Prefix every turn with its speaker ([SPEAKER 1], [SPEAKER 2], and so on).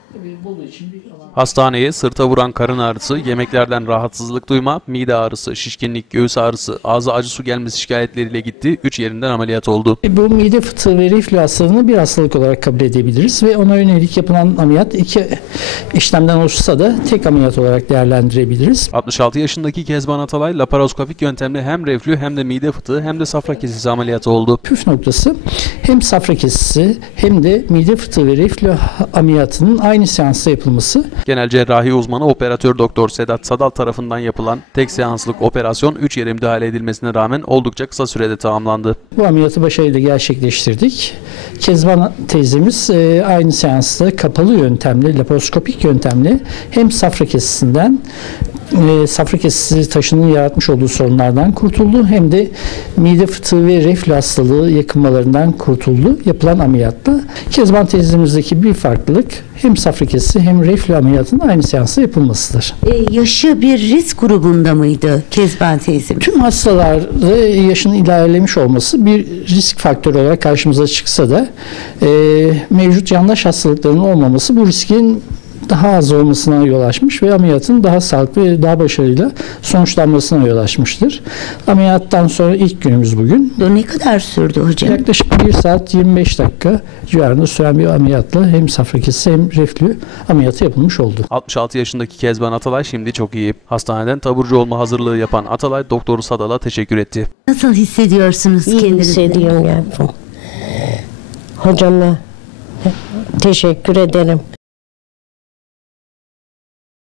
[SPEAKER 1] Hastaneye sırta vuran karın ağrısı, yemeklerden rahatsızlık duyma, mide ağrısı, şişkinlik, göğüs ağrısı, ağza acı su gelmesi şikayetleriyle gitti. 3 yerinden ameliyat oldu.
[SPEAKER 2] Bu mide fıtığı ve reflü hastalığını bir hastalık olarak kabul edebiliriz ve ona yönelik yapılan ameliyat 2 işlemden oluşsa da tek ameliyat olarak değerlendirebiliriz.
[SPEAKER 1] 66 yaşındaki Kezban Atalay, laparoskopik yöntemle hem reflü hem de mide fıtığı hem de safra kesesi ameliyatı oldu.
[SPEAKER 2] Püf noktası hem safra kesesi hem de mide fıtığı ve reflü ameliyatının aynı seansta yapılması.
[SPEAKER 1] Genel cerrahi uzmanı operatör doktor Sedat Sadal tarafından yapılan tek seanslık operasyon 3 yere müdahale edilmesine rağmen oldukça kısa sürede tamamlandı.
[SPEAKER 2] Bu ameliyatı başarıyla gerçekleştirdik. Kezban teyzemiz aynı seansta kapalı yöntemle, laparoskopik yöntemle hem safra kesesinden, safra kesesi taşının yaratmış olduğu sorunlardan kurtuldu hem de mide fıtığı ve reflü hastalığı yakınmalarından kurtuldu yapılan ameliyatla. Kezban teyzemizdeki bir farklılık hem safra kesesi hem reflü ameliyatının aynı seansta yapılmasıdır.
[SPEAKER 3] Yaşı bir risk grubunda mıydı Kezban teyzemiz?
[SPEAKER 2] Tüm hastalarda yaşının ilerlemiş olması bir risk faktörü olarak karşımıza çıksa da mevcut yandaş hastalıkların olmaması bu riskin daha az olmasına yol açmış ve ameliyatın daha sağlıklı ve daha başarıyla sonuçlanmasına yol açmıştır. Ameliyattan sonra ilk günümüz bugün.
[SPEAKER 3] Ne kadar sürdü hocam?
[SPEAKER 2] Yaklaşık 1 saat 25 dakika civarında süren bir ameliyatla hem safra kesesi hem reflü ameliyatı yapılmış oldu.
[SPEAKER 1] 66 yaşındaki Kezban Atalay şimdi çok iyi. Hastaneden taburcu olma hazırlığı yapan Atalay, doktoru Sadal'a teşekkür etti.
[SPEAKER 3] Nasıl hissediyorsunuz
[SPEAKER 4] İyi
[SPEAKER 3] kendinizi?
[SPEAKER 4] hissediyorum yavrum. Hocama teşekkür ederim.